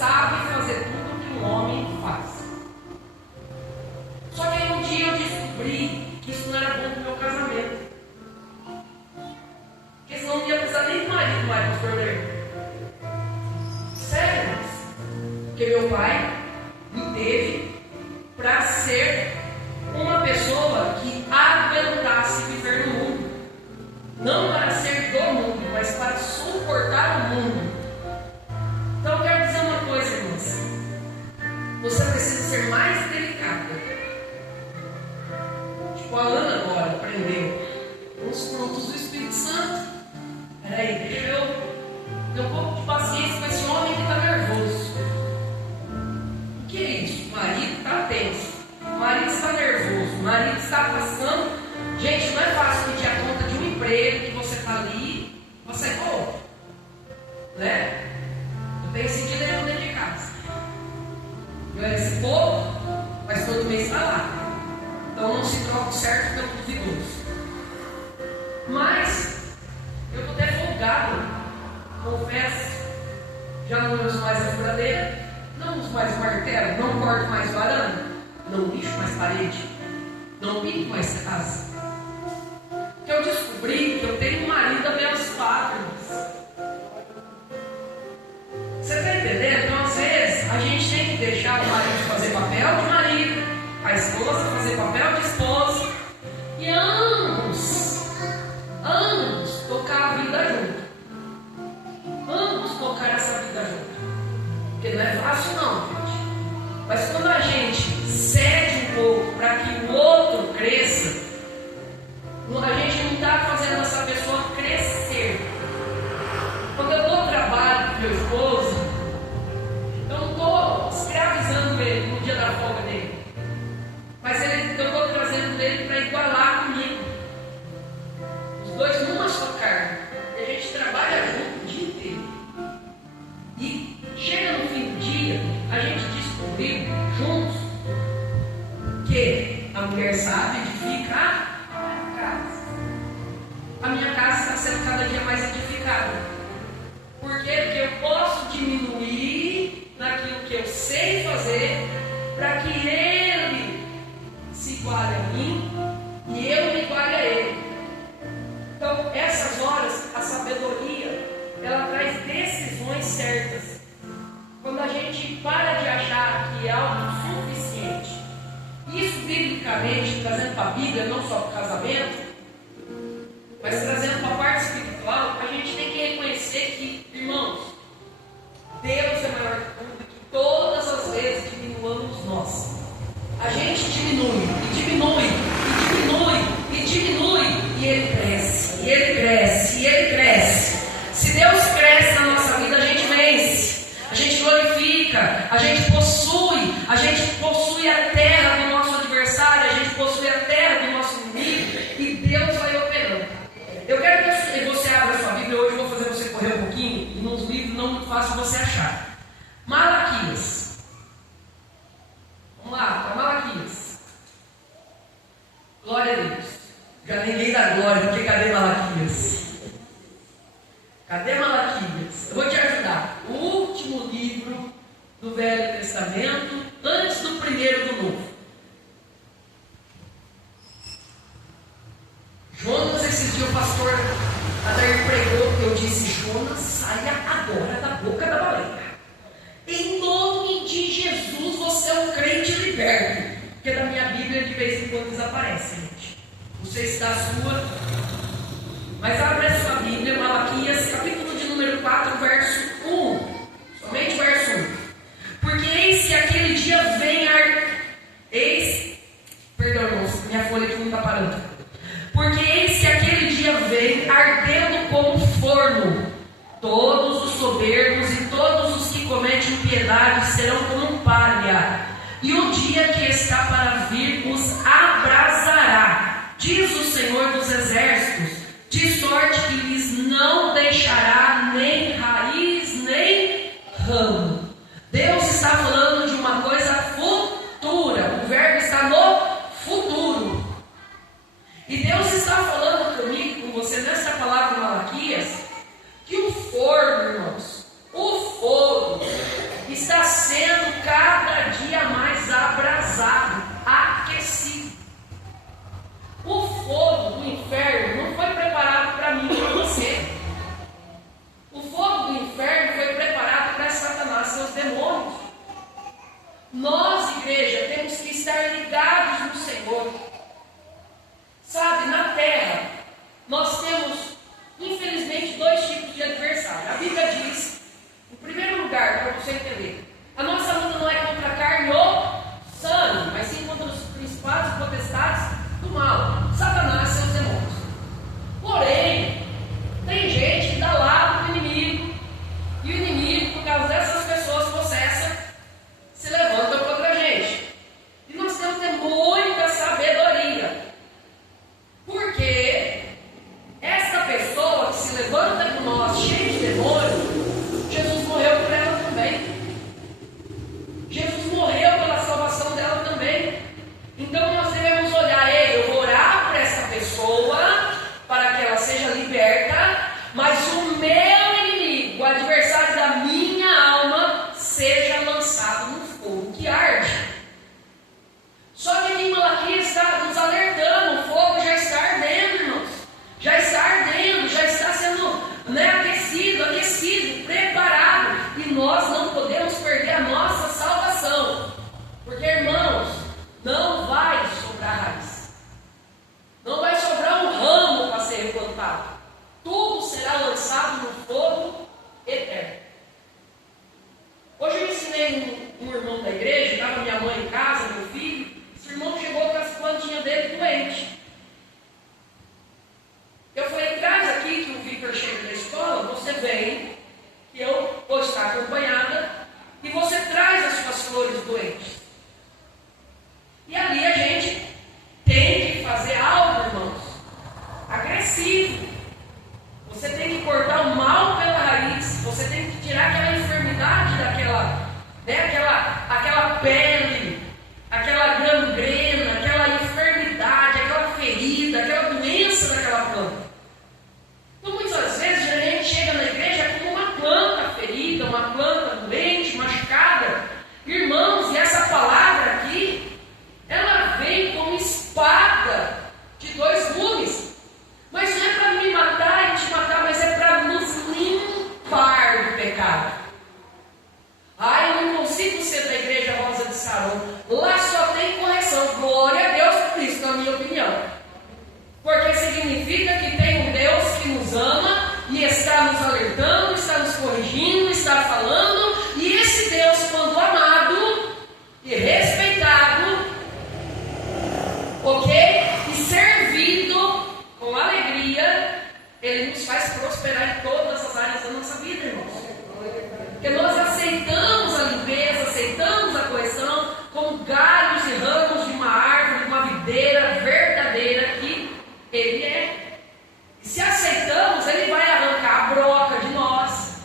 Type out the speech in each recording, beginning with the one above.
sabe fazer tudo que um homem faz. Só que aí um dia eu descobri que isso não era bom para o meu casamento. Porque senão não ia precisar nem de marido mais, pastor Lerdo. Sério, porque meu pai me teve para ser uma pessoa que aguentasse viver no mundo. Não para ser do mundo, mas para suportar o mundo. Então eu quero dizer uma coisa, irmãs. Você precisa ser mais delicada. Tipo, a Ana agora aprendeu os frutos do Espírito Santo. Peraí, deixa eu ter um pouco de paciência com esse homem que está nervoso. O que é isso? O marido está tenso, o marido está nervoso, o marido está passando. Gente, não é fácil pedir a conta de um emprego que você está ali, você é bom, né? Eu tenho sentido aí dentro de casa. Eu era esse pouco, mas todo mês está lá. Então não se troca o certo pelo duvidoso. Mas eu estou até folgado, confesso. Já não uso mais a furadeira, não uso mais martelo, não corto mais varanda, não lixo mais parede, não pinto mais casa. Porque eu descobri que eu tenho um marido abençoado. Você está entendendo? Então, às vezes, a gente tem que deixar o marido fazer papel de marido, a esposa fazer papel de esposa, e ambos tocar a vida junto. Ambos tocar essa vida junto. Porque não é fácil não, gente. Mas quando a gente cede um pouco para que o outro cresça, a gente não está fazendo essa pessoa crescer. Quando eu dou trabalho para meu esposo, eu não estou escravizando ele no dia da folga dele. Mas eu estou trazendo ele para igualar comigo. Os dois numa só carne. E a gente trabalha junto o dia inteiro. E chega no fim do dia, a gente descobriu juntos que a mulher sabe edificar a casa. A minha casa está sendo cada dia mais edificada. Por quê? Porque eu posso diminuir naquilo que eu sei fazer para que ele se iguale a mim e eu me iguale a ele. Então, essas horas, a sabedoria, ela traz decisões certas. Quando a gente para de achar que é algo suficiente. Isso, biblicamente, trazendo para a Bíblia, não só para o casamento, mas trazendo para a parte espiritual, a gente tem que reconhecer que, irmãos, Deus é maior que tudo, que todas as vezes diminuamos nós. A gente diminui, e diminui, e diminui, e diminui, e Ele cresce, e Ele cresce, e Ele cresce. Se Deus cresce na nossa vida, a gente vence, a gente glorifica, a gente possui a terra do nosso adversário, a gente possui a terra do nosso inimigo, e Deus vai operando. Eu quero que você abra a sua Bíblia. Hoje eu vou fazer você correr um pouquinho, e nos livros não é muito fácil você achar. Malaquias. Vamos lá, para Malaquias. Glória a Deus. Já ninguém dá glória, porque cadê Malaquias? Cadê Malaquias? Eu vou te ajudar. O último livro do Velho Testamento, antes do primeiro do Novo. Jonas, esse dia o pastor Adair pregou, eu disse: Jonas, saia agora da boca da baleia. Em nome de Jesus, você é um crente liberto. Porque da minha Bíblia de vez em quando desaparece, gente. Não sei se da sua. Mas abre a sua Bíblia, Malaquias, capítulo de número 4, verso 1. Somente verso 1. Porque eis que aquele dia vem Perdão, irmãos, minha folha aqui não está parando. Porque eis que aquele dia vem ardendo como forno. Todos os soberbos e todos os que cometem impiedade serão como palha. E o dia que está para vir os abrasará, diz o Senhor dos Exércitos, de sorte que lhes não deixará nem raiz, nem ramo. Deus está falando de uma coisa futura. O verbo está no futuro. E Deus está falando comigo, com você, nessa palavra de Malaquias, que o forno, irmãos, o fogo, está Nós, igreja, temos que estar ligados no Senhor. Sabe, na terra, nós temos, infelizmente, 2 tipos de adversário. A Bíblia diz, em primeiro lugar, para você entender, a nossa luta não é contra a carne ou sangue, mas sim contra os principados e potestades do mal, Satanás e seus demônios. Porém, tem gente que dá lado do inimigo, e o inimigo, por causa dessas pessoas possessas, se levanta contra a gente. E nós temos que ter muita sabedoria, porque essa pessoa que se levanta com nós, cheia de demônios, Jesus morreu por ela também. Jesus morreu pela salvação dela também. Então nós devemos olhar, eu vou orar por essa pessoa para que ela seja liberta, mas o meu inimigo, o adversário da minha alma, seja lançado no fogo que arde. Só que aqui em Malaquias está nos alertando, o fogo já está ardendo, irmãos. Já está ardendo, já está sendo aquecido, preparado. E nós não podemos perder a nossa salvação. Porque, irmãos, não vai sobrar raiz. Não vai sobrar um ramo para ser replantado. Tudo será lançado no fogo eterno. Hoje eu ensinei um irmão da igreja, estava minha mãe em casa, meu filho. Esse irmão chegou com as plantinhas dele doente. Eu falei, traz aqui que o Victor chega da escola, você vem, que eu vou estar acompanhada, e você traz as suas flores doentes. E ali a gente tem que fazer algo, irmãos, agressivo. Você tem que cortar o mal pela raiz, você tem que tirar aquela enfermidade aquela pele, aquela gangrena, aquela enfermidade, aquela ferida, aquela doença daquela planta. Então muitas vezes a gente chega na igreja como uma planta ferida, uma planta doente, machucada. Irmãos, e essa palavra aqui, ela vem como espada de 2 gumes. Mas não é para me matar e te matar, mas é para nos limpar do pecado. Eu não consigo ser da igreja Rosa de Saron. Lá só tem correção. Glória a Deus por isso, na minha opinião. Porque significa que tem um Deus que nos ama e está nos alertando, está nos corrigindo, está falando. E esse Deus, quando amado e respeitado, ok? E servido com alegria, Ele nos faz prosperar em todas as áreas da nossa vida, irmãos. Porque nós aceitamos a limpeza, aceitamos a correção como galhos e ramos de uma árvore, de uma videira verdadeira que Ele é. E se aceitamos, Ele vai arrancar a broca de nós.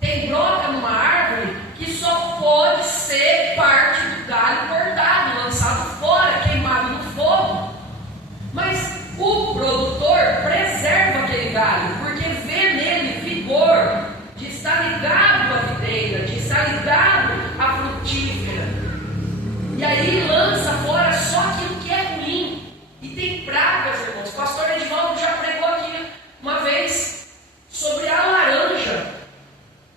Tem broca numa árvore que só pode ser parte do galho cortado, lançado fora, queimado no fogo. Mas o produtor preserva aquele galho, porque vê nele vigor de estar ligado à videira, de estar ligado à frutífera. E aí lança fora só aquilo que é ruim. E tem pragas, irmãos. O pastor Edivaldo já pregou aqui uma vez sobre a laranja.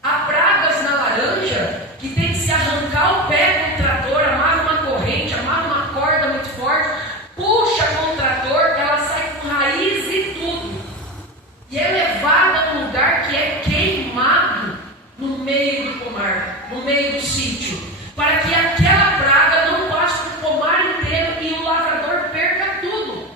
Há pragas na laranja que tem que se arrancar o pé com o trator, amarra uma corrente, amarra uma corda muito forte, puxa com o trator, ela sai com raiz e tudo. E é levada a um lugar que é queimado no meio do pomar, no meio do sítio, para que aquela praga não passe o pomar inteiro e o lavrador perca tudo.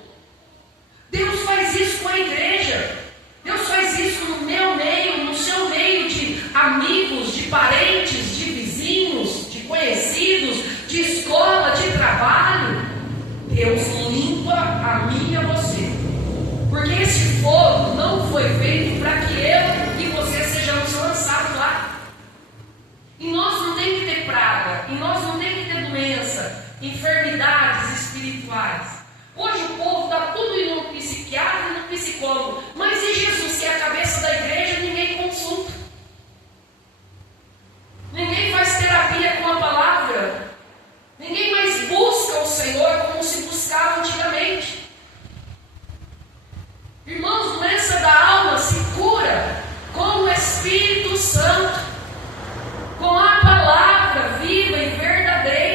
Deus faz isso com a igreja. Deus faz isso no meu meio, no seu meio, de amigos, de parentes, de vizinhos, de conhecidos, de escola, de trabalho. Deus limpa a mim e a você. Porque esse fogo não foi feito para que eu e você sejamos lançados lá. E nós não tem que ter praga, e nós não tem que ter doença, enfermidades espirituais. Hoje o povo está tudo indo no psiquiatra e no psicólogo. Mas e Jesus, que é a cabeça da igreja, ninguém consulta. Ninguém faz terapia com a palavra. Ninguém mais busca o Senhor como se buscava antigamente. Irmãos, doença da alma se cura com o Espírito Santo, com a palavra viva e verdadeira.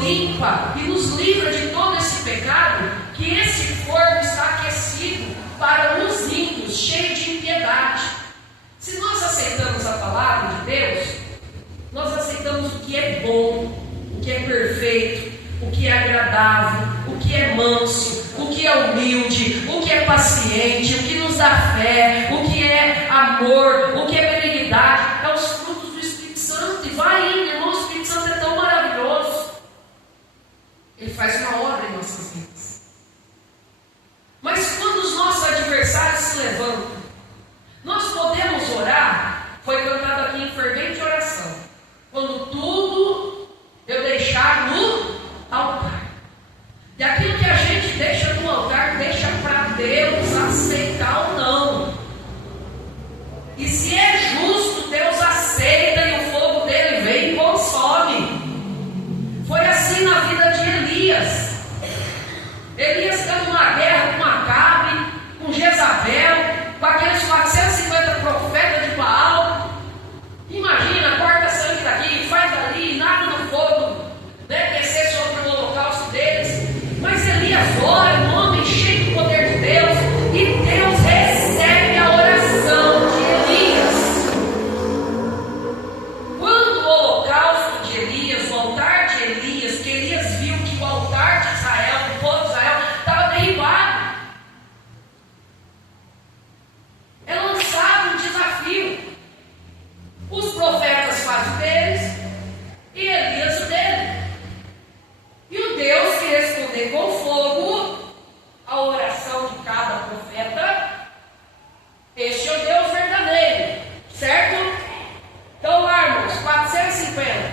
limpa e nos livra de todo esse pecado, que esse forno está aquecido para os ímpios, cheio de impiedade. Se nós aceitamos a palavra de Deus, nós aceitamos o que é bom, o que é perfeito, o que é agradável, o que é manso, o que é humilde, o que é paciente, o que nos dá fé, o que é amor, o que é benignidade. É os frutos do Espírito Santo. E vai indo, irmão, o Espírito Santo é tão maravilhoso. Ele faz uma obra em nossas vidas. Mas quando os nossos adversários se levantam, nós podemos orar. Foi cantado aqui em fervente oração. Quando tudo eu deixar no altar. E aquilo que a gente deixa no altar, deixa para Deus aceitar ou não. E se é justo, Deus aceita e o fogo dele vem e consome. Foi assim na vida de Elias. Elias está numa guerra com Acabe, com Jezabel, com aqueles 450 profetas de Baal. Imagina, corta sangue daqui, faz dali, nada no fogo, né, descer sobre o holocausto deles. Mas Elias ora, um homem cheio do poder de Deus, e Deus recebe a oração de Elias. Quando o holocausto de Elias, o altar de Elias, que Elias viu que o altar de Israel, do povo de Israel, estava derribado, é lançado um desafio. Os profetas fazem o deles e Elias o dele. E o Deus que responder com fogo a oração de cada profeta, este é o Deus verdadeiro, certo? Então lá, irmãos, 450,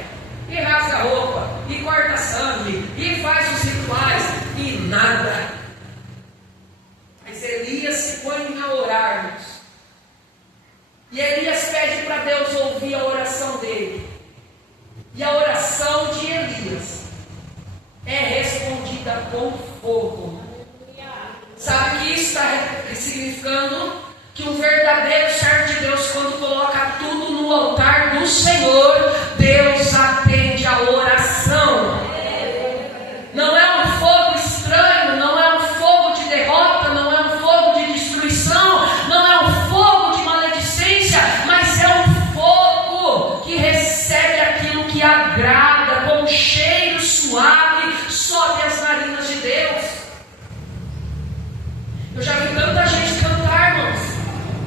e rasga a roupa, e corta sangue, e faz os rituais, e nada. Mas Elias se põe a orar, irmãos. E Elias pede para Deus ouvir a oração dele. E a oração de Elias é respondida com fogo. Sabe o que isso está significando? Que um verdadeiro servo de Deus, quando coloca tudo no altar do Senhor, Deus atende a oração. Não é um fogo estranho, não é um fogo de derrota, não é um fogo de destruição, não é um fogo de maledicência, mas é um fogo que recebe aquilo que agrada, com um cheiro suave, sobe as narinas de Deus. Eu já vi tanta gente cantar, irmãos,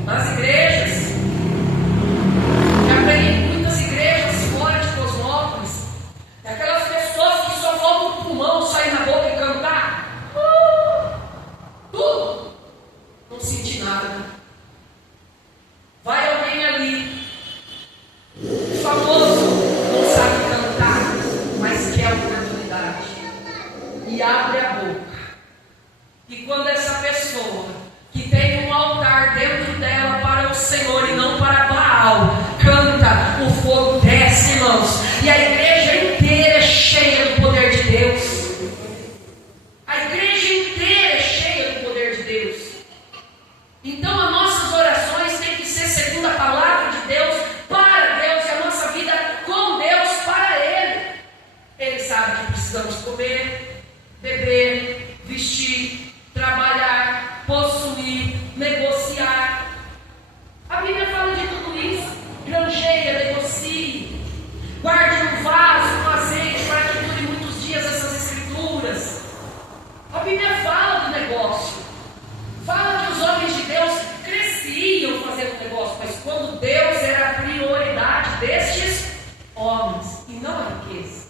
nas igrejas. Já preguei em muitas igrejas fora de Cosmópolis. Aquelas pessoas que só falta o pulmão sair na boca e cantar. Tudo. Não senti nada. Vai alguém ali, famoso, não sabe cantar, mas quer a oportunidade, e abre a boca. E quando essa pessoa, que tem um altar dentro dela para o Senhor e não para Baal, canta, o fogo desce, irmãos, e a igreja inteira é cheia do poder de Deus. A igreja inteira é cheia do poder de Deus. Então as nossas orações têm que ser segundo a palavra de Deus, para Deus, e a nossa vida com Deus, para Ele. Ele sabe que precisamos comer, beber, vestir, trabalhar, possuir, negociar. A Bíblia fala de tudo isso. Granjeia, negocie, guarde um vaso com azeite para que dure muitos dias essas escrituras. A Bíblia fala do negócio. Fala que os homens de Deus cresciam fazendo negócio, mas quando Deus era a prioridade destes homens, e não a riqueza,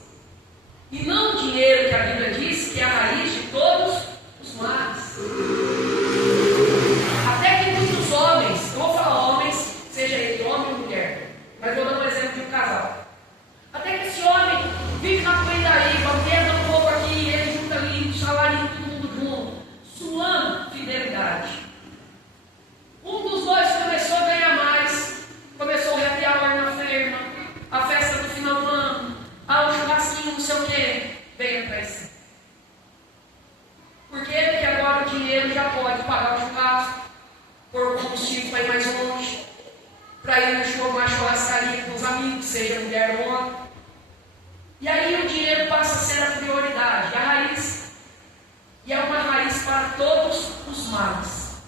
e não o dinheiro, que a Bíblia diz que é a raiz de todos os males. Até que muitos homens, eu vou falar homens, seja ele homem ou mulher, mas vou dar um exemplo de um casal. Até que esse homem vive na pindaíba, pega um pouco aqui, ele junta ali, salário, todo mundo junto, suando fidelidade. Um dos dois começou a ganhar mais, começou a happy hour na firma, a festa do final do ano, o churrasquinho, não sei o quê, vem atrás. Por quê? Porque agora o dinheiro já pode pagar o churrasco, pôr combustível para ir mais longe, para ir numa churrascaria com os amigos, seja mulher ou homem. E aí o dinheiro passa a ser a prioridade. A raiz, e é uma raiz para todos os males.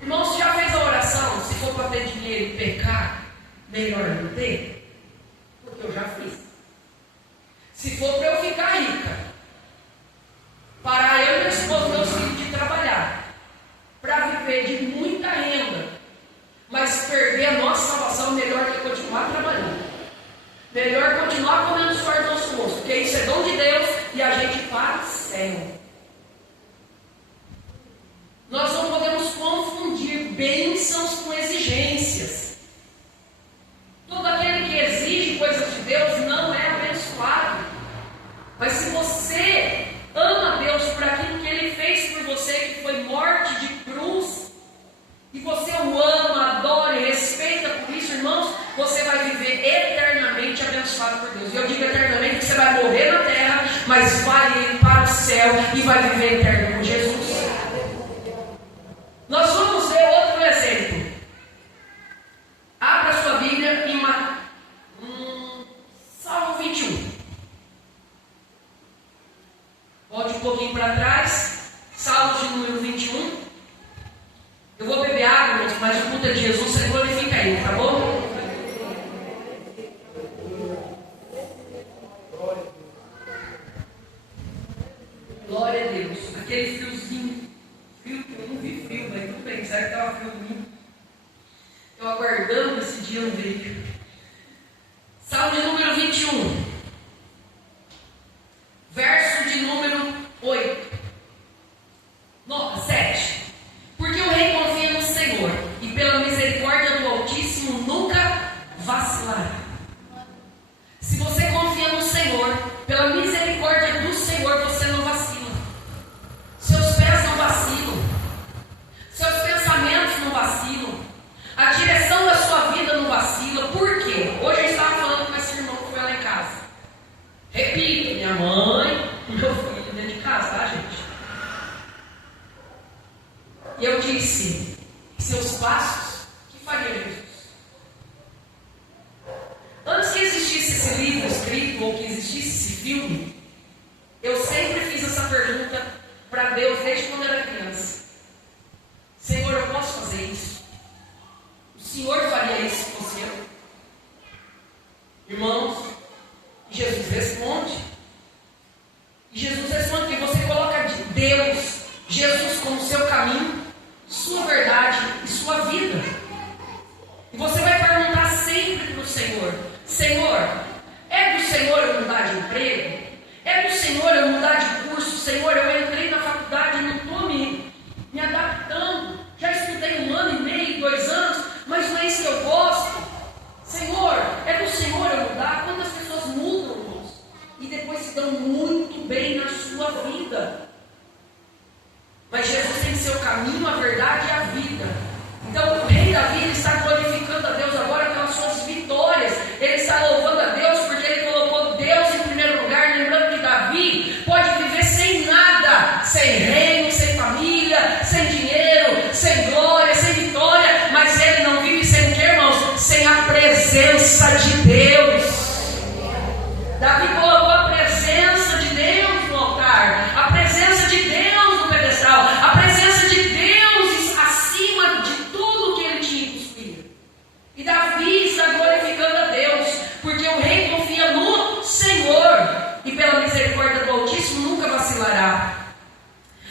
Irmão, você já fez a oração? Se for para ter dinheiro e pecar, melhor não ter? Porque eu já fiz. Se for para eu ficar rica, para eu, meu esposo, meus filhos de trabalhar, para viver de muita renda, mas perder a nossa salvação, melhor que continuar trabalhando. Melhor continuar comendo suor do nosso rosto, porque isso é dom de Deus e a gente para o céu. Nós não podemos confundir bênçãos com exigências. Todo aquele que exige coisas de Deus não é abençoado. Mas se você ama Deus por aquilo que Ele fez por você, que foi morte de cruz, e você o ama, adora e respeita por isso, irmãos, você vai viver eternamente abençoado por Deus. E eu digo eternamente porque você vai morrer na terra, mas vai ir para o céu e vai viver eterno com Jesus. Nós vamos ver outro exemplo. Abra sua Bíblia em Salmo 21. Volte um pouquinho para trás. Salmo de número 21. Eu vou beber água, mas o culto é de Jesus, você glorifica Ele, tá bom? Glória a Deus. Aquele fiozinho. Fio que eu não vi fio, mas tudo bem, será que estava fio em mim? Eu aguardando esse dia não veio. Salmo de número 21. Verso de número 8. 7. Porque o rei confia no Senhor, e pela misericórdia do Altíssimo nunca vacilará. Se você confia no Senhor, pela misericórdia do Senhor, você não vacila. Seus pés não vacilam. Seus pensamentos não vacilam. A direção da sua vida não vacila. Por quê? Hoje eu estava falando com esse irmão que foi lá em casa. Repito, minha mãe e meu filho dentro de casa, tá, gente? E eu disse, seus passos, que faria Jesus? Antes que existisse esse livro escrito, ou que existisse esse filme, eu sempre fiz essa pergunta para Deus, desde quando eu era criança. Senhor, eu posso fazer isso? O Senhor faria isso se fosse eu? Irmãos, Jesus responde. E Jesus responde que você coloca Deus, Jesus como seu caminho, sua verdade e sua vida. E você vai perguntar sempre para o Senhor: Senhor, é do Senhor eu mudar de emprego? É do Senhor eu mudar de curso? Senhor, eu entrei na faculdade e não estou me adaptando. Já estudei 1 ano e meio, 2 anos, mas não é isso que eu gosto. Senhor, é do Senhor eu mudar? Quantas pessoas mudam, irmãos, e depois se dão muito bem na sua vida? Mas Jesus tem que ser o caminho, a verdade e a vida. Então o rei Davi, ele está glorificando a Deus agora pelas suas vitórias. Ele está louvando a Deus porque ele colocou Deus em primeiro lugar. Lembrando que Davi pode viver sem nada, sem reino, sem família, sem dinheiro, sem glória, sem vitória. Mas ele não vive sem o que, irmãos? Sem a presença de Deus. Davi colocou a presença de Deus no altar, a presença de Deus no pedestal, a presença de Deus acima de tudo que ele tinha cuspido. E Davi está glorificando a Deus, porque o rei confia no Senhor, e pela misericórdia do Altíssimo nunca vacilará.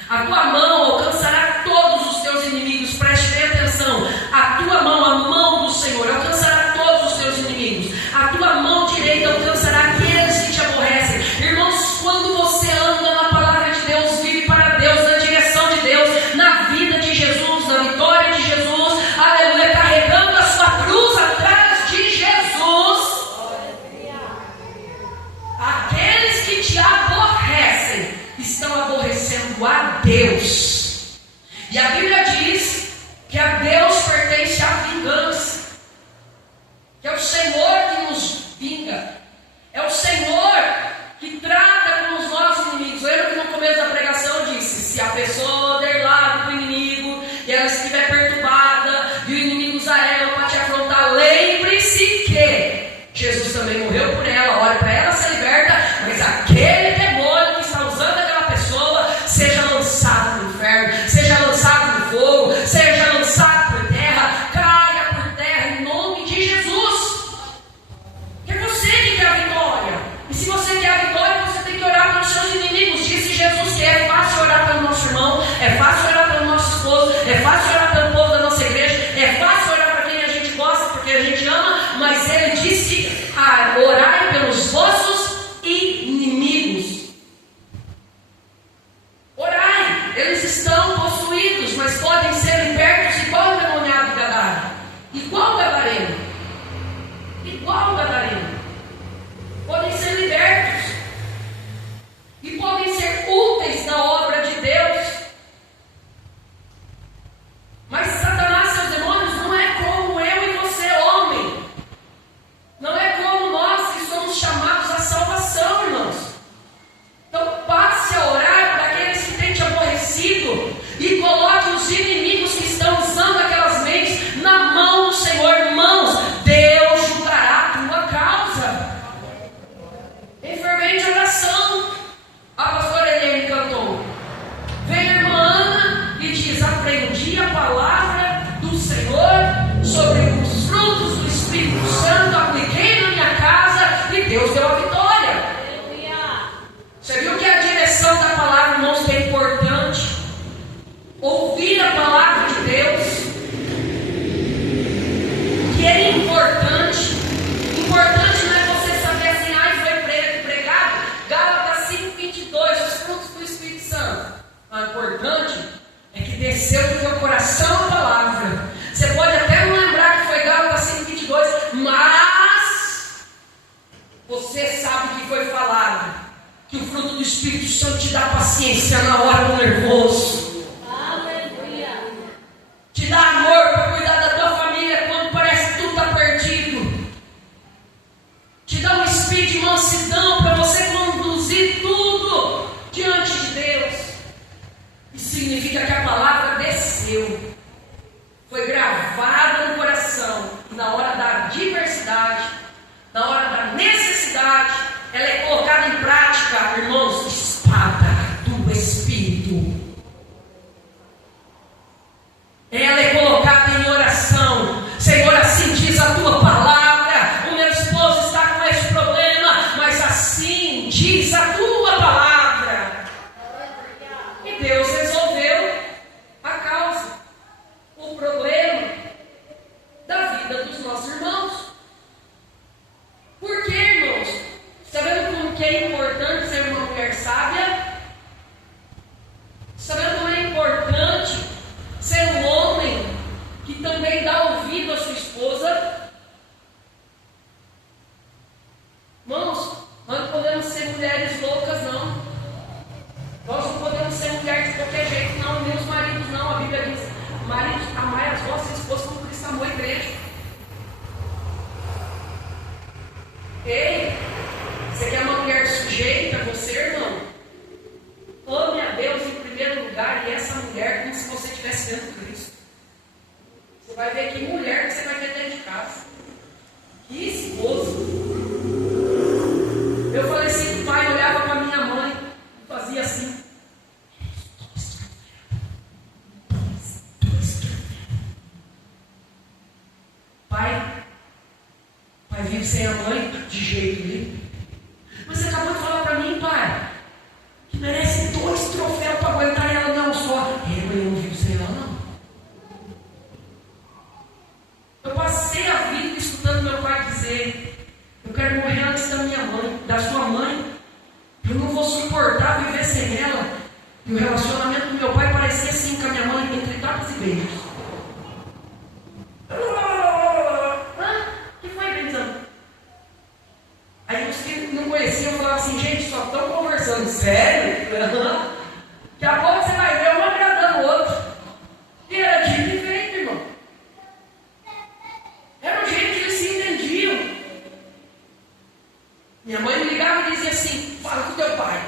A tua mão alcançará todos os teus inimigos. Preste bem atenção. A tua mão, a mão do Senhor, alcançará todos os teus inimigos. A tua mão direita alcançará aqueles que te aborrecem. Irmãos, quando você anda na palavra de Deus, vive para Deus, na direção de Deus, na vida de Jesus, na vitória de Jesus, aleluia, carregando a sua cruz atrás de Jesus, aqueles que te aborrecem estão aborrecendo a Deus. E a Bíblia diz que a Deus pertence a vingança, que é o Senhor que nos vinga, é o Senhor que trata com os nossos inimigos. Lembra que no começo da pregação eu disse: se a pessoa der lado para o inimigo e ela estiver perturbada e o inimigo usar ela para te afrontar, lembre-se que Jesus também morreu por ela. Olha para ela, importante. Importante não é você saber assim, foi pregado. Gálatas 5:22, os frutos do Espírito Santo. O importante é que desceu do teu coração a palavra. Você pode até não lembrar que foi Gálatas 5:22, mas você sabe que foi falado. Que o fruto do Espírito Santo te dá paciência na hora do nervoso. Aleluia. Te dá amor para cuidar da tua família quando parece que tudo está perdido. Te dá um espírito de mansidão para você conduzir tudo diante de Deus. Isso significa que a palavra desceu. Foi gravada no coração. E na hora da adversidade, na hora da necessidade, ela é colocada em prática, irmãos, espada do Espírito. Ela é colocada em oração. Senhor, assim diz a tua palavra. O meu esposo está com esse problema, mas assim diz a tua palavra. E Deus resolveu a causa, o problema da vida dos nossos irmãos. Por quê, irmãos? Sabendo como que é importante ser uma mulher sábia? Sabendo como é importante ser um homem que também dá ouvido à sua esposa? Irmãos, nós não podemos ser mulheres loucas, não. Nós não podemos ser mulheres de qualquer jeito, não. Nem os maridos, não. A Bíblia diz: maridos, amai as vossas esposas como Cristo amou a igreja. Ei, você quer uma mulher sujeita a você, irmão? Ame a Deus em primeiro lugar e essa mulher como se você estivesse dentro de Cristo. Você vai ver que mulher que você vai ter dentro de casa. Que esposo. Eu falei assim, o pai olhava para minha mãe e fazia assim. Pai vive sem a mãe de jeito nenhum. Mas você acabou de falar para mim, pai, que merece 2 troféus para aguentar ela, não só. Eu não vivo sem ela, não. Eu passei a vida escutando meu pai dizer: eu quero morrer antes da minha mãe, da sua mãe. Eu não vou suportar viver sem ela. E o relacionamento do meu pai parecia assim com a minha mãe, entre tapas e beijos. Que foi, Benizão? Aí os que não conheciam falavam assim: gente, só estão conversando. Sério? Daqui a pouco você vai ver um agradando o outro. E era dito e feito, irmão. Era o jeito que eles se entendiam. Minha mãe me ligava e dizia assim: fala com teu pai.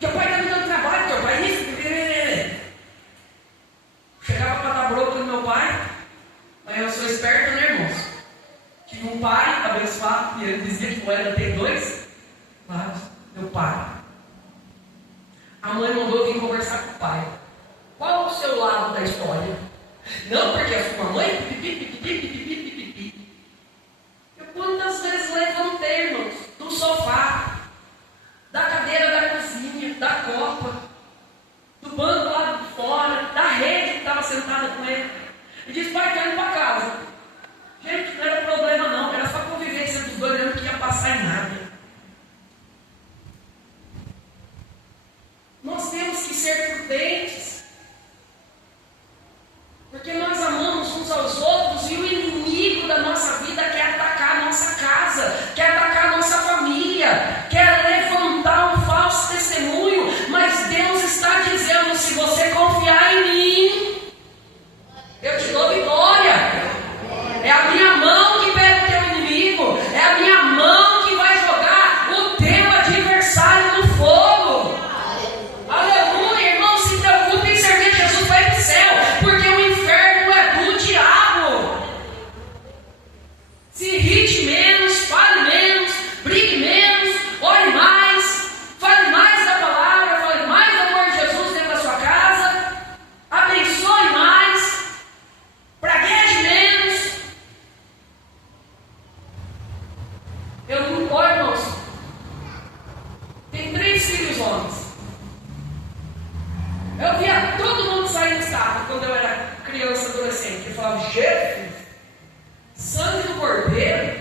Teu pai está me dando trabalho, teu pai isso. Chegava para dar bronca no meu pai. Mas eu sou esperto, né, irmãos? Tive um pai abençoado, e ele dizia que era ter 2 lados. Meu pai. A mãe mandou vir conversar com o pai. Qual o seu lado da história? Não, porque a sua mãe. Eu quantas vezes levantei, irmãos, do sofá, da cadeira da cozinha, da copa, do banco lá de fora, da rede que estava sentada com ele, e disse: pai, estou indo para casa. Gente, não era problema não, era só convivência dos dois, não ia passar em nada. Nós temos que ser prudentes, porque nós amamos uns aos outros e o inimigo da nossa vida quer atacar a nossa casa, quer atacar a nossa família, quer levantar um falso testemunho, mas Deus está dizendo: se você confiar em mim, eu te dou vitória. É a minha mão que pega o teu inimigo. É a minha mão que vai jogar o teu adversário no fogo. Aleluia, irmão, se preocupe em servir Jesus para ir para o céu, porque o inferno é do diabo. Se irrite menos, fale menos, brigue menos, ore mais, fale mais da palavra, fale mais do amor de Jesus dentro da sua casa, abençoe mais, pragueje menos. Eu não, olha, irmãos, tem 3 filhos homens. Eu via todo mundo sair do carro quando eu era criança, adolescente. Eu falava: Jesus, sangue do cordeiro,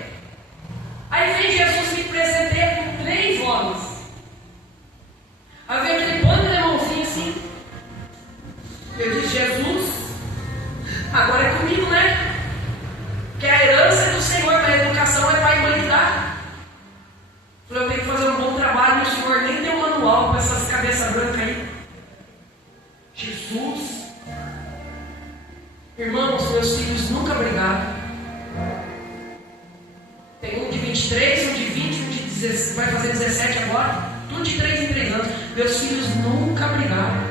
23, um de 20, um de 17, vai fazer 17 agora. Tudo de 3 em 3 anos. Meus filhos nunca brigaram.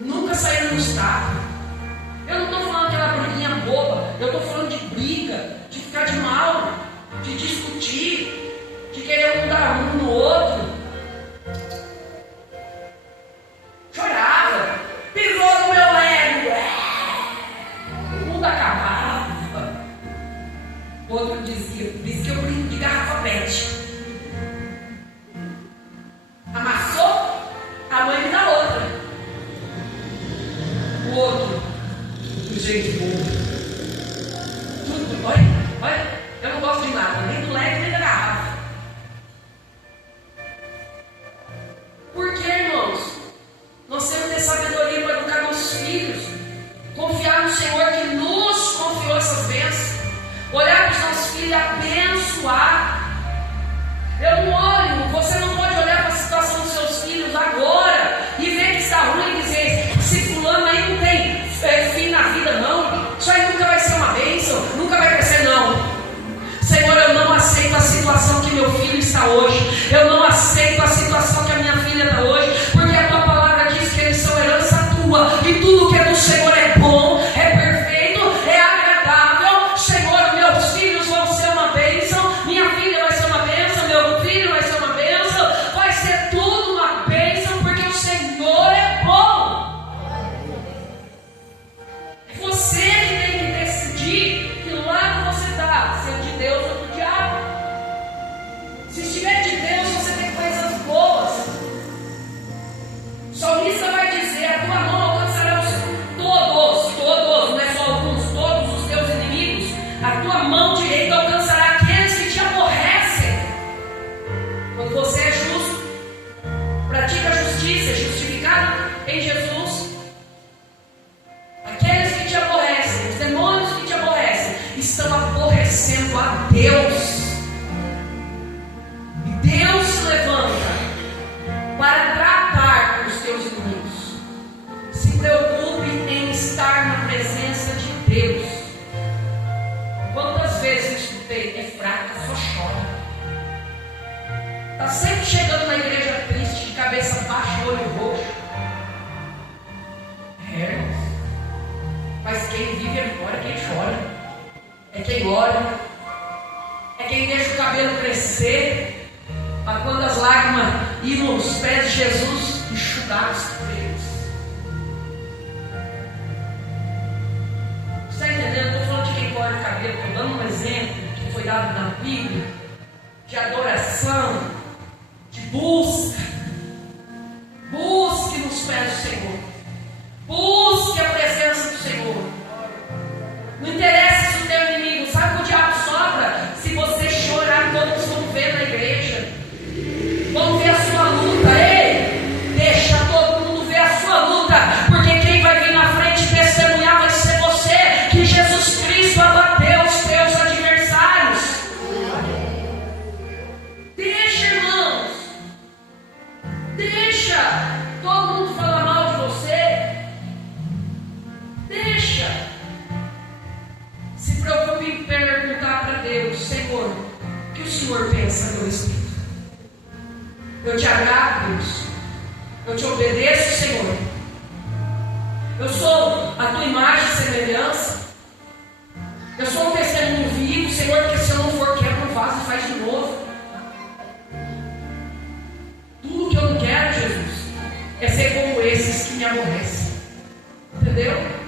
Nunca saíram nos tapas. Eu não estou falando aquela briguinha boba. Eu estou falando de briga, de ficar de mal, de discutir, de querer mudar um no outro. Chorava. Pisou no meu ego. O mundo acabava. Outro dizia que eu brinco de garrafa pet. Amassou, a mãe me dá outra. O outro, do jeito bom. Tudo, olha, eu não gosto de nada, nem do leque, nem da garrafa. Por que, irmãos? Nós temos que ter sabedoria para educar nossos filhos. Confiar no Senhor que nos confiou essas bênçãos. Olhar para os nossos filhos e abençoar. Eu não olho, você não pode olhar para a situação dos seus filhos agora e ver que está ruim e dizer, se fulano aí não tem fim na vida não, isso aí nunca vai ser uma bênção, nunca vai crescer não. Senhor, eu não aceito a situação que meu filho está hoje, eu não aceito a situação que a minha filha está hoje, porque a tua palavra diz que eles são herança tua, e tudo que é do Senhor é bom, é perfeito, é agradável. Senhor, meus filhos vão ser uma bênção, minha filha vai ser uma bênção, meu filho vai ser uma bênção, vai ser tudo uma bênção, porque o Senhor é bom. É você que tem que decidir que lado você está, se é de Deus ou do diabo. Se estiver de Deus, você tem coisas boas. O salmista vai dizer, a tua mão alcançará todos, não é só alguns, todos os teus inimigos. A tua mão direita alcançará aqueles que te aborrecem. Quando você é justo, pratica a justiça, é justificado em Jesus. Aqueles que te aborrecem, os demônios que te aborrecem, estão aborrecendo a Deus. E Deus se levanta para tratar com os teus inimigos. Se preocupe em estar na presença de Deus. Quantas vezes eu escutei, é fraca, só chora. Está sempre chegando na igreja triste, de cabeça baixa, olho roxo. Mas quem vive a vitória é quem chora, é quem ora, é quem deixa o cabelo crescer, para quando as lágrimas ir nos pés de Jesus, enxugar os cabelos. Você está entendendo? Estou falando de quem corta o cabelo, estou dando um exemplo que foi dado na Bíblia, de adoração, de busca. Busque nos pés do Senhor. Busque a presença do Senhor. Não interessa se o teu inimigo, sabe que o diabo sobra? Se você chorar, todos vão ver na igreja, vão ver a sua luta. Ei, deixa todo mundo ver a sua luta, porque quem vai vir na frente testemunhar vai ser você, que Jesus Cristo abateu os teus adversários. Deixa, irmãos, deixa todo mundo falar mal de você. Deixa. Se preocupe em perguntar para Deus, Senhor, o que o Senhor pensa a meu respeito? Eu te agrado, Deus. Eu te obedeço, Senhor. Eu sou a tua imagem e semelhança. Eu sou um testemunho vivo, Senhor, porque se eu não for, quebra um vaso e faz de novo. Tudo que eu não quero, Jesus, é ser como esses que me aborrecem. Entendeu?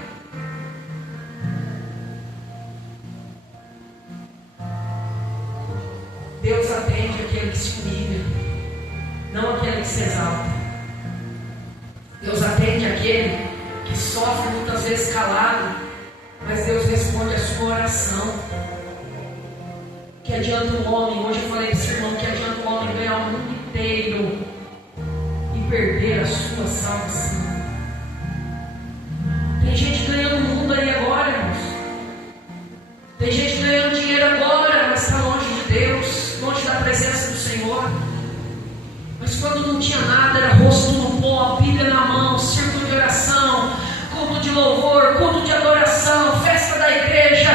Deus atende aquele que se humilha, não aquele que se exalta. Deus atende aquele que sofre muitas vezes calado, mas Deus responde a sua oração. Que adianta o homem, hoje eu falei para esse irmão, que adianta o homem ganhar o mundo inteiro e perder a sua salvação. Tem gente ganhando o mundo aí agora, irmãos. Tem gente ganhando dinheiro agora, mas está longe de Deus, longe da presença do Senhor. Mas quando não tinha nada, era rosto no pó, Bíblia na mão, círculo de oração, culto de louvor, culto de adoração, festa da igreja,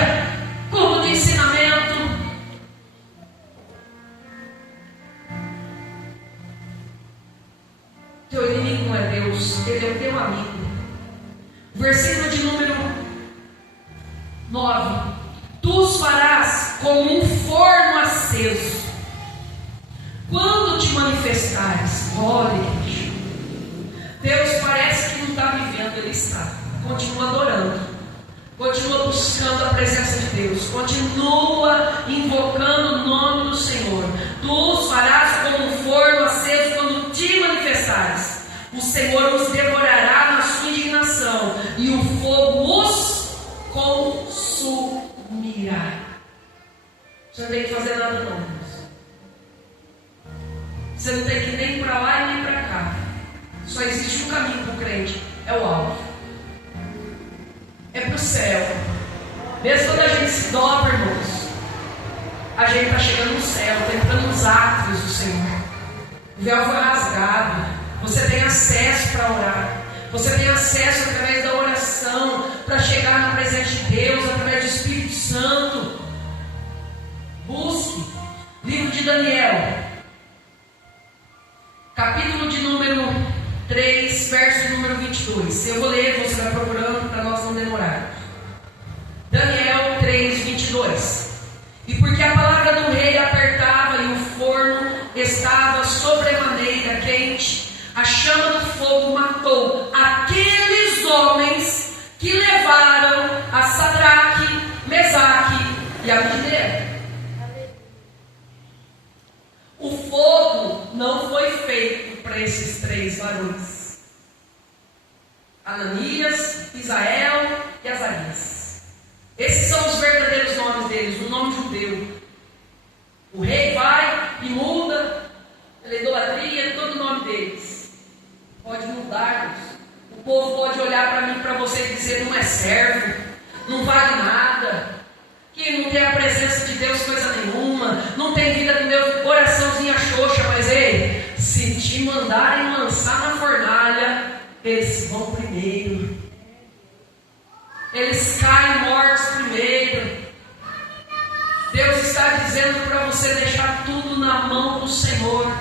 culto de ensinamento. Ele é o teu amigo. Versículo de número 9: tu os farás como um forno aceso, quando te manifestares. Olha, Deus parece que não está vivendo, Ele está. Continua adorando, continua buscando a presença de Deus, continua invocando o nome do Senhor. Tu os farás como um forno aceso quando te manifestares. O Senhor os devorará na sua indignação, e o fogo os consumirá. Você não tem que fazer nada não. Você não tem que ir nem para lá e nem para cá. Só existe um caminho para o crente, é o alto. É para o céu. Mesmo quando a gente se dobra, irmãos, a gente está chegando no céu, está entrando nos átrios do Senhor. O véu foi rasgado. Você tem acesso para orar. Você tem acesso através da oração para chegar na presença de Deus, através do Espírito Santo. Busque. Livro de Daniel, capítulo de número 3, verso número 22. Eu vou ler, você vai procurando para nós não demorarmos. Daniel 3, 22. E porque a palavra do rei apertava e o forno estava sobremaneira quente, a chama do fogo matou aqueles homens que levaram a Sadraque, Mesaque e Abednego. O fogo não foi feito para esses três varões: Ananias, Misael e Azarias. Esses são os verdadeiros nomes deles, o nome judeu. O rei vai e muda pela idolatria todo o nome deles. Pode mudar. O povo pode olhar para mim, para você e dizer: não é servo, não vale nada, que não tem a presença de Deus coisa nenhuma, não tem vida com Deus, coraçãozinha xoxa. Mas ei, se te mandarem lançar na fornalha, eles vão primeiro, eles caem mortos primeiro. Deus está dizendo para você deixar tudo na mão do Senhor.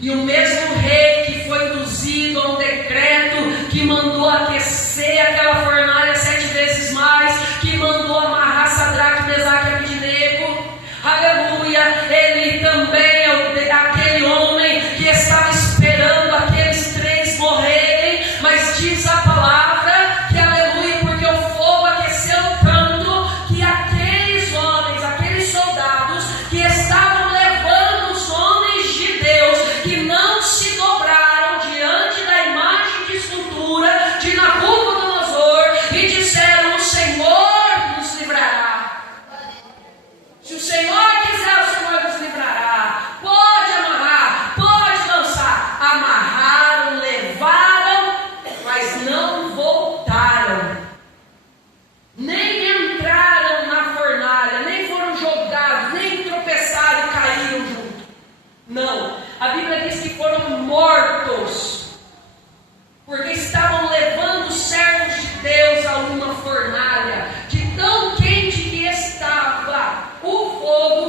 E o mesmo rei que foi induzido a um decreto que mandou aquecer aquela fornalha 7 vezes mais, que mandou amarrar Sadraque, Mesaque e Abednego, aleluia, ele também é aquele homem que estava esperando aqueles três morrerem. Mas diz a palavra que, aleluia, porque o fogo aqueceu tanto que aqueles homens, aqueles soldados que estavam levando os homens de Deus, que não se dobraram diante da imagem de escultura de Nabucodonosor e disseram: o Senhor nos livrará. Se o Senhor quiser, o Senhor nos livrará. Pode amarrar, pode lançar. Amarraram, levaram, mas não voltaram, nem entraram na fornalha, nem foram jogados, nem tropeçaram e caíram junto. Não, a Bíblia diz que foram mortos, porque estavam levando os servos de Deus a uma fornalha. De tão quente que estava o fogo,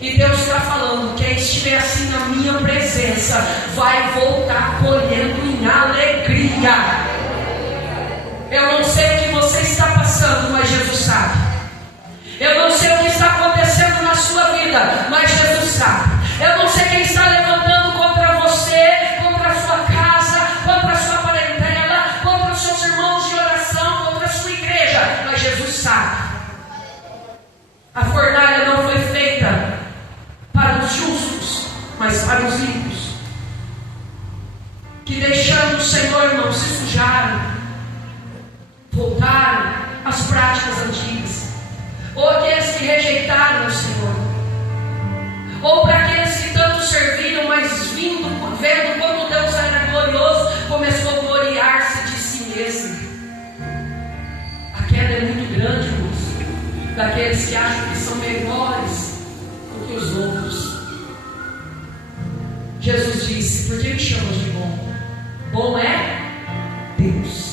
E Deus está falando: quem estiver assim na minha presença vai voltar colhendo em alegria. Eu não sei o que você está passando, mas Jesus sabe. Eu não sei o que está acontecendo na sua vida, mas Jesus sabe. Eu não sei quem está levantando contra você, contra a sua casa, contra a sua parentela, contra os seus irmãos de oração, contra a sua igreja, mas Jesus sabe. A fornalha não foi feita para os justos, mas para os ímpios, que deixando o Senhor, irmão, se sujaram, voltaram às práticas antigas, ou aqueles que rejeitaram o Senhor, ou para aqueles que tanto serviram, mas vendo como Deus era glorioso, começou a gloriar-se de si mesmo. A queda é muito grande, irmãos, daqueles que acham que são melhores do que os outros. Jesus disse: por que me chamas de bom? Bom é Deus.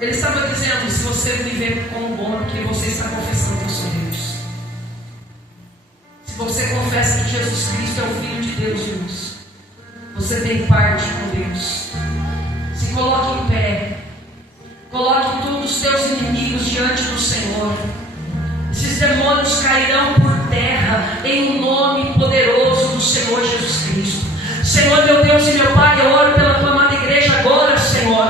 Ele estava dizendo: se você me vê como bom, porque você está confessando que eu sou Deus. Se você confessa que Jesus Cristo é o Filho de Deus, irmãos, você tem parte com Deus. Se coloque em pé, coloque todos os teus inimigos diante do Senhor. Esses demônios cairão por terra em nome poderoso do Senhor Jesus Cristo. Senhor, meu Deus e meu Pai, eu oro pela tua amada igreja agora, Senhor.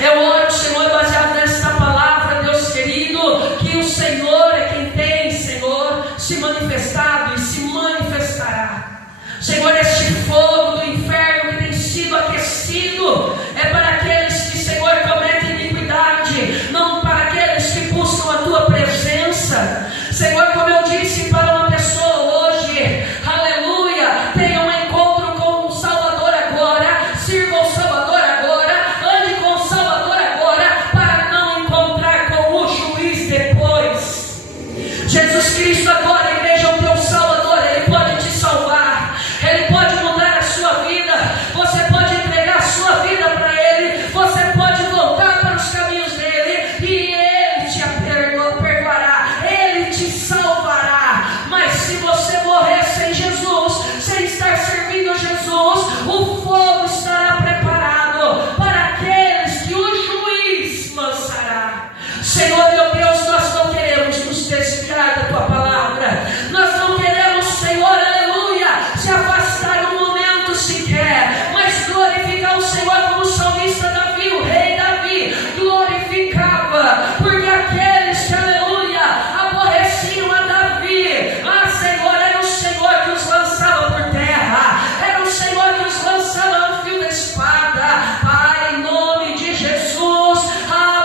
Eu oro, Senhor, baseado nesta palavra, Deus querido, que o Senhor é quem tem, Senhor, se manifestado e se manifestará. Senhor, este fogo do inferno que tem sido aquecido é para aqueles que, Senhor, cometem iniquidade, não para aqueles que buscam a tua presença. Senhor, como eu disse para uma pessoa hoje, aleluia, tenha um encontro com o Salvador agora, sirva o Salvador agora, ande com o Salvador agora, para não encontrar com o juiz depois. Jesus Cristo agora, a igreja, é o teu Salvador. Ele pode te salvar, Ele pode mudar a sua vida, você pode entregar a sua vida para Ele, você pode voltar para os caminhos dEle, e Ele te perdoará, Ele te salvará. Mas se você morrer sem Jesus, sem estar servindo Jesus, o fogo estará preparado para aqueles que o juiz lançará. Senhor, meu Deus, nós não queremos nos desviar da tua palavra, nós não queremos, Senhor, aleluia, se afastar um momento sequer, mas glorificar o Senhor como o salmista Davi, o rei Davi, glorificava, porque aqueles que, aleluia, aborreciam a Davi, Senhor, era o Senhor que os lançava por terra, era o Senhor que os lançava no fio da espada. Pai, em nome de Jesus,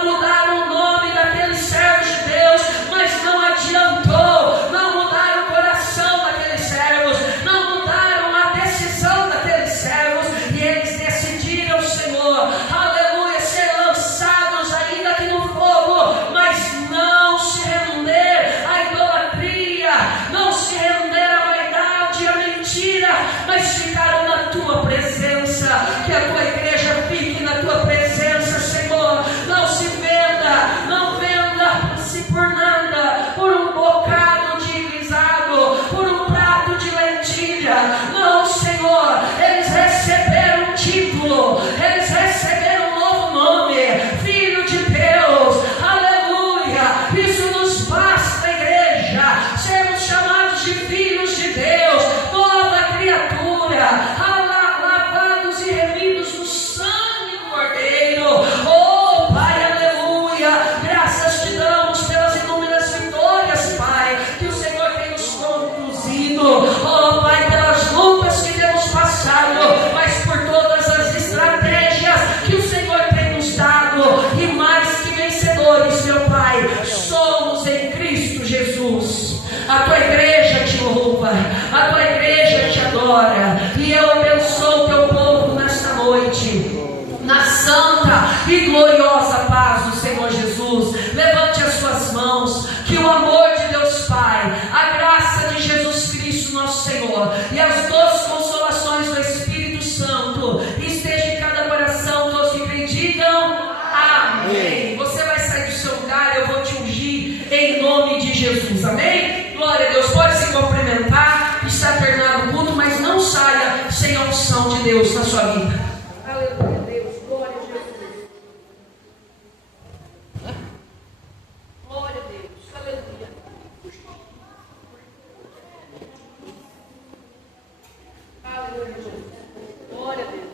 mudaram o nome daqueles servos de Deus, mas não adiantou, não mudaram o coração daqueles servos, não mudaram a decisão daqueles servos, e eles decidiram, Senhor, aleluia, ser lançados ainda aqui no fogo, mas não se render à idolatria, não se render à vaidade, à mentira, mas ficaram na tua presença. Que a tua igreja fique na tua presença, Senhor. Não se venda, não venda-se por nada, por um bocado de guisado, por um prato de lentilha. Não, Senhor, eles receberam um título, eles receberam um novo nome, Filho de Deus, aleluia. Isso nos basta, igreja, sermos chamados de filhos de Deus, nova criatura, lavados e remidos no sangue do Cordeiro. Oh Pai, aleluia, graças te damos pelas inúmeras vitórias, Pai, que o Senhor tem nos conduzido. Oh Pai, pelas lutas que temos passado, mas por todas as estratégias que o Senhor tem nos dado, e mais que vencedores, meu Pai, somos em Cristo Jesus. A tua igreja te louva, a tua igreja te adora, e eu abençoo o teu povo nesta noite, na santa e gloriosa paz do Senhor Jesus. Levante as suas mãos, que o amor de Deus Pai, a graça de Jesus Cristo nosso Senhor, e as doces consolações do Espírito Santo esteja em cada coração. Todos que creem, digam amém. Você vai sair do seu lugar, eu vou te ungir em nome de Jesus. amém? Glória a Deus, pode se cumprimentar, está terminado o culto, mas não saia sem a unção de Deus na sua vida. Aleluia, Deus, glória a Jesus. Glória a Deus, aleluia. Aleluia, Jesus. Glória a Deus.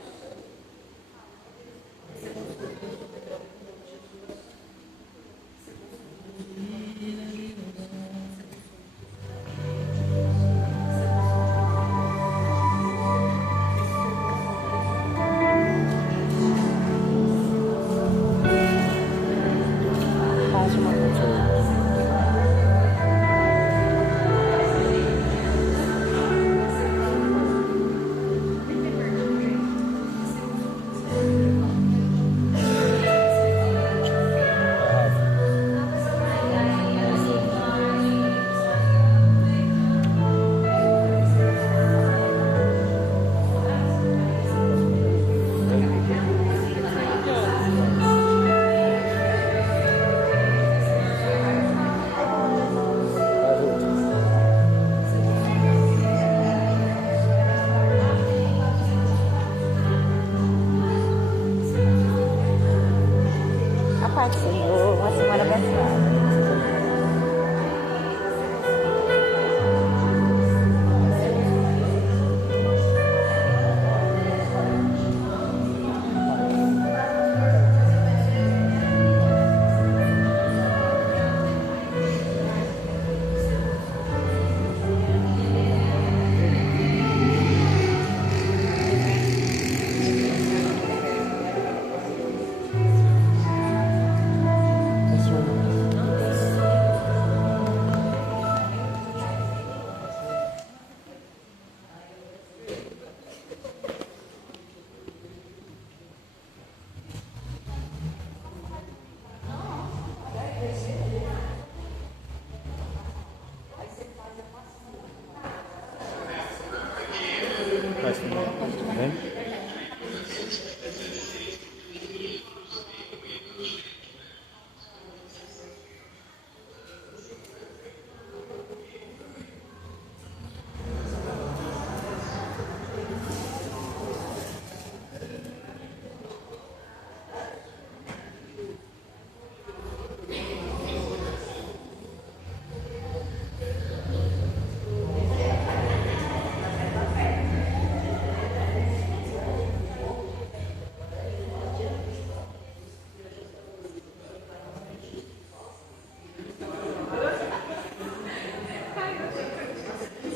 Senhor, uma semana abençoada.